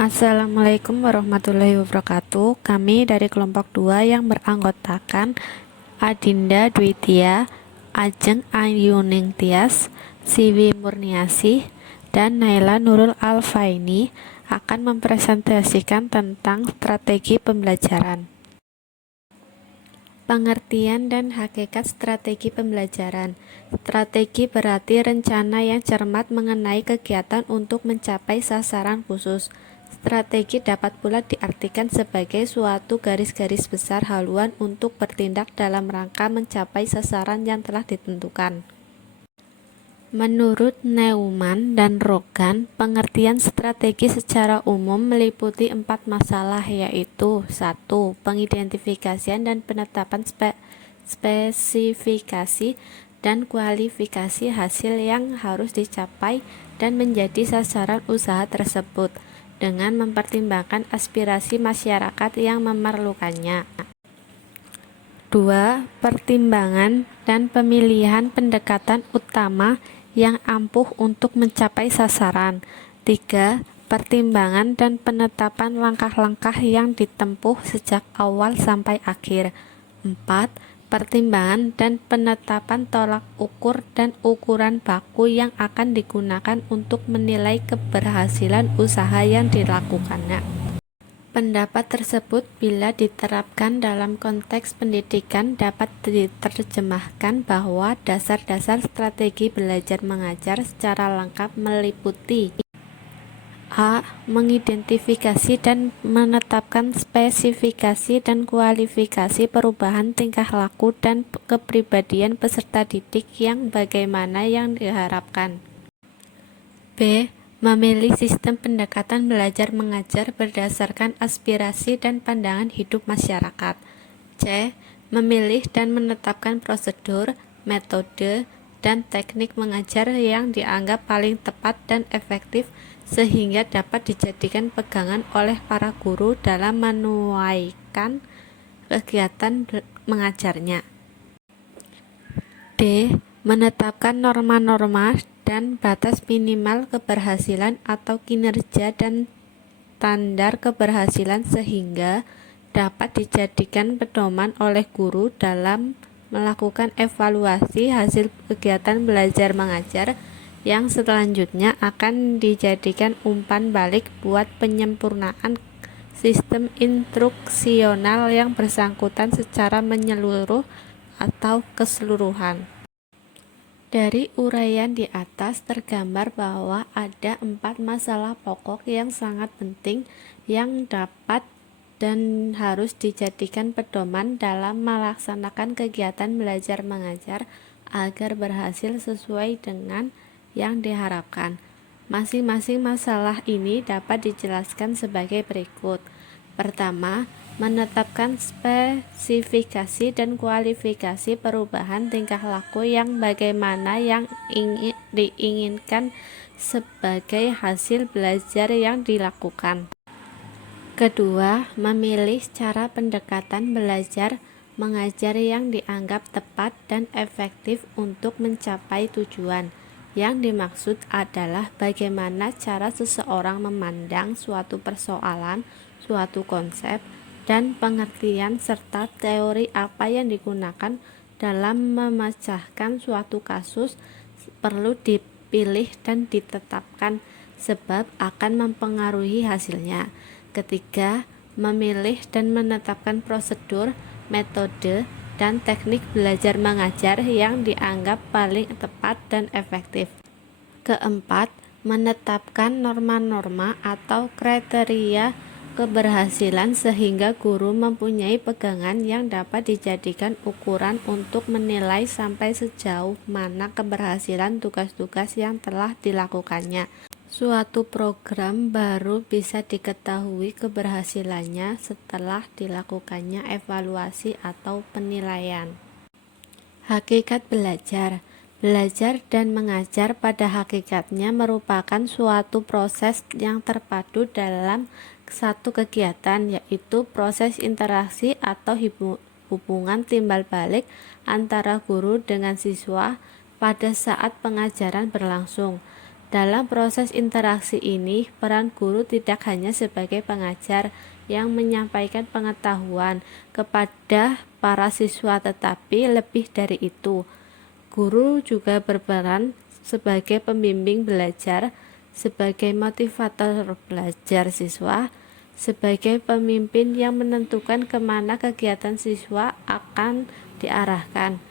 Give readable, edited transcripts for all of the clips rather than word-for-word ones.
Assalamualaikum warahmatullahi wabarakatuh. Kami dari kelompok 2 yang beranggotakan Adinda Dwi Tia, Ajeng Ayuning Tias, Siwi Murniasih, dan Naila Nurul Alfaini akan mempresentasikan tentang strategi pembelajaran. Pengertian dan hakikat strategi pembelajaran. Strategi berarti rencana yang cermat mengenai kegiatan untuk mencapai sasaran khusus. Strategi dapat pula diartikan sebagai suatu garis-garis besar haluan untuk bertindak dalam rangka mencapai sasaran yang telah ditentukan. Menurut Neumann dan Rogan, pengertian strategi secara umum meliputi 4 masalah, yaitu 1. Pengidentifikasian dan penetapan spesifikasi dan kualifikasi hasil yang harus dicapai dan menjadi sasaran usaha tersebut dengan mempertimbangkan aspirasi masyarakat yang memerlukannya. 2. Pertimbangan dan pemilihan pendekatan utama yang ampuh untuk mencapai sasaran. 3. Pertimbangan dan penetapan langkah-langkah yang ditempuh sejak awal sampai akhir. 4. Pertimbangan dan penetapan tolak ukur dan ukuran baku yang akan digunakan untuk menilai keberhasilan usaha yang dilakukannya. Pendapat tersebut bila diterapkan dalam konteks pendidikan dapat diterjemahkan bahwa dasar-dasar strategi belajar mengajar secara lengkap meliputi: A. Mengidentifikasi dan menetapkan spesifikasi dan kualifikasi perubahan tingkah laku dan kepribadian peserta didik yang bagaimana yang diharapkan. B. Memilih sistem pendekatan belajar mengajar berdasarkan aspirasi dan pandangan hidup masyarakat. C. Memilih dan menetapkan prosedur, metode, dan teknik mengajar yang dianggap paling tepat dan efektif sehingga dapat dijadikan pegangan oleh para guru dalam menuaikan kegiatan mengajarnya. D. Menetapkan norma-norma dan batas minimal keberhasilan atau kinerja dan standar keberhasilan sehingga dapat dijadikan pedoman oleh guru dalam melakukan evaluasi hasil kegiatan belajar mengajar yang selanjutnya akan dijadikan umpan balik buat penyempurnaan sistem instruksional yang bersangkutan secara menyeluruh atau keseluruhan. Dari uraian di atas tergambar bahwa ada 4 masalah pokok yang sangat penting yang dapat dan harus dijadikan pedoman dalam melaksanakan kegiatan belajar mengajar agar berhasil sesuai dengan yang diharapkan. Masing-masing masalah ini dapat dijelaskan sebagai berikut. Pertama, menetapkan spesifikasi dan kualifikasi perubahan tingkah laku yang bagaimana yang diinginkan sebagai hasil belajar yang dilakukan. Kedua, memilih cara pendekatan belajar mengajar yang dianggap tepat dan efektif untuk mencapai tujuan. Yang dimaksud adalah bagaimana cara seseorang memandang suatu persoalan, suatu konsep, dan pengertian serta teori apa yang digunakan dalam memecahkan suatu kasus perlu dipilih dan ditetapkan sebab akan mempengaruhi hasilnya. Ketiga, memilih dan menetapkan prosedur, metode, dan teknik belajar mengajar yang dianggap paling tepat dan efektif. Keempat, menetapkan norma-norma atau kriteria keberhasilan sehingga guru mempunyai pegangan yang dapat dijadikan ukuran untuk menilai sampai sejauh mana keberhasilan tugas-tugas yang telah dilakukannya. Suatu program baru bisa diketahui keberhasilannya setelah dilakukannya evaluasi atau penilaian. Hakikat belajar. Belajar dan mengajar pada hakikatnya merupakan suatu proses yang terpadu dalam satu kegiatan, yaitu proses interaksi atau hubungan timbal balik antara guru dengan siswa pada saat pengajaran berlangsung. Dalam proses interaksi ini, peran guru tidak hanya sebagai pengajar yang menyampaikan pengetahuan kepada para siswa, tetapi lebih dari itu. Guru juga berperan sebagai pembimbing belajar, sebagai motivator belajar siswa, sebagai pemimpin yang menentukan kemana kegiatan siswa akan diarahkan,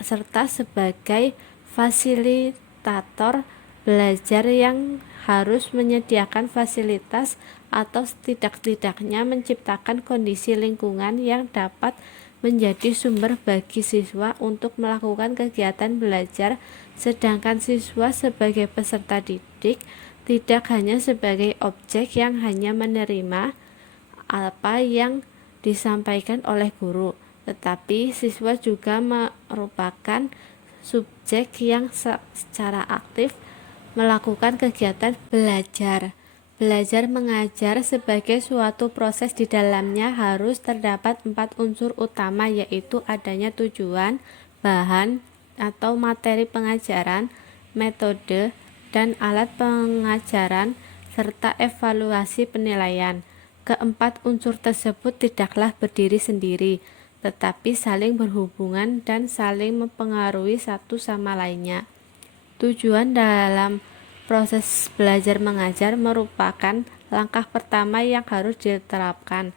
serta sebagai fasilitator belajar yang harus menyediakan fasilitas atau setidak-tidaknya menciptakan kondisi lingkungan yang dapat menjadi sumber bagi siswa untuk melakukan kegiatan belajar, sedangkan siswa sebagai peserta didik tidak hanya sebagai objek yang hanya menerima apa yang disampaikan oleh guru, tetapi siswa juga merupakan subjek yang secara aktif melakukan kegiatan belajar. Belajar mengajar sebagai suatu proses di dalamnya harus terdapat 4 unsur utama, yaitu adanya tujuan, bahan atau materi pengajaran, metode dan alat pengajaran, serta evaluasi penilaian. Keempat unsur tersebut tidaklah berdiri sendiri, tetapi saling berhubungan dan saling mempengaruhi satu sama lainnya. Tujuan dalam proses belajar mengajar merupakan langkah pertama yang harus diterapkan.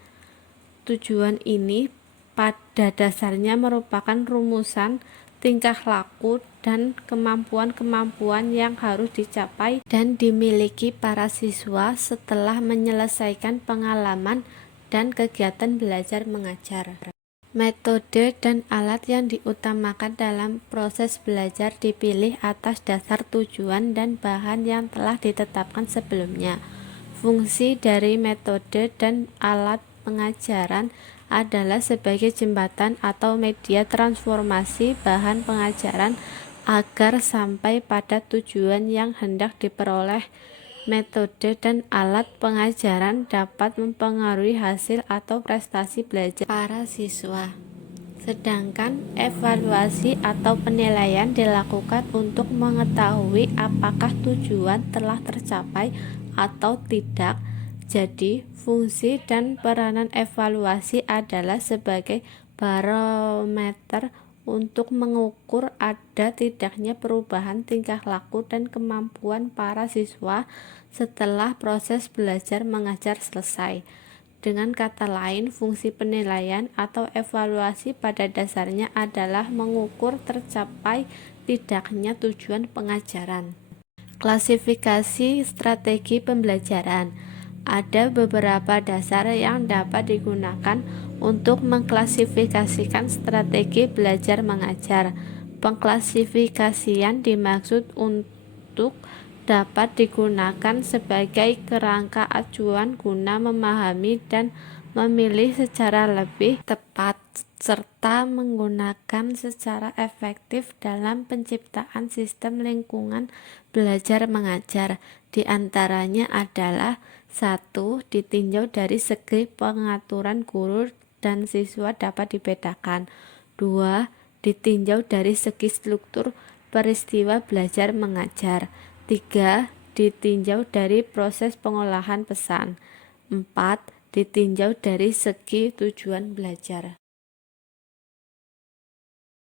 Tujuan ini pada dasarnya merupakan rumusan tingkah laku dan kemampuan-kemampuan yang harus dicapai dan dimiliki para siswa setelah menyelesaikan pengalaman dan kegiatan belajar mengajar. Metode dan alat yang diutamakan dalam proses belajar dipilih atas dasar tujuan dan bahan yang telah ditetapkan sebelumnya. Fungsi dari metode dan alat pengajaran adalah sebagai jembatan atau media transformasi bahan pengajaran agar sampai pada tujuan yang hendak diperoleh. Metode dan alat pengajaran dapat mempengaruhi hasil atau prestasi belajar para siswa. Sedangkan evaluasi atau penilaian dilakukan untuk mengetahui apakah tujuan telah tercapai atau tidak. Jadi, fungsi dan peranan evaluasi adalah sebagai barometer untuk mengukur ada tidaknya perubahan tingkah laku dan kemampuan para siswa setelah proses belajar mengajar selesai. Dengan kata lain, fungsi penilaian atau evaluasi pada dasarnya adalah mengukur tercapai tidaknya tujuan pengajaran. Klasifikasi strategi pembelajaran. Ada beberapa dasar yang dapat digunakan untuk mengklasifikasikan strategi belajar mengajar. Pengklasifikasian dimaksud untuk dapat digunakan sebagai kerangka acuan guna memahami dan memilih secara lebih tepat serta menggunakan secara efektif dalam penciptaan sistem lingkungan belajar mengajar. Di antaranya adalah 1. Ditinjau dari segi pengaturan guru dan siswa dapat dibedakan. 2. Ditinjau dari segi struktur peristiwa belajar mengajar. 3. Ditinjau dari proses pengolahan pesan. 4. Ditinjau dari segi tujuan belajar.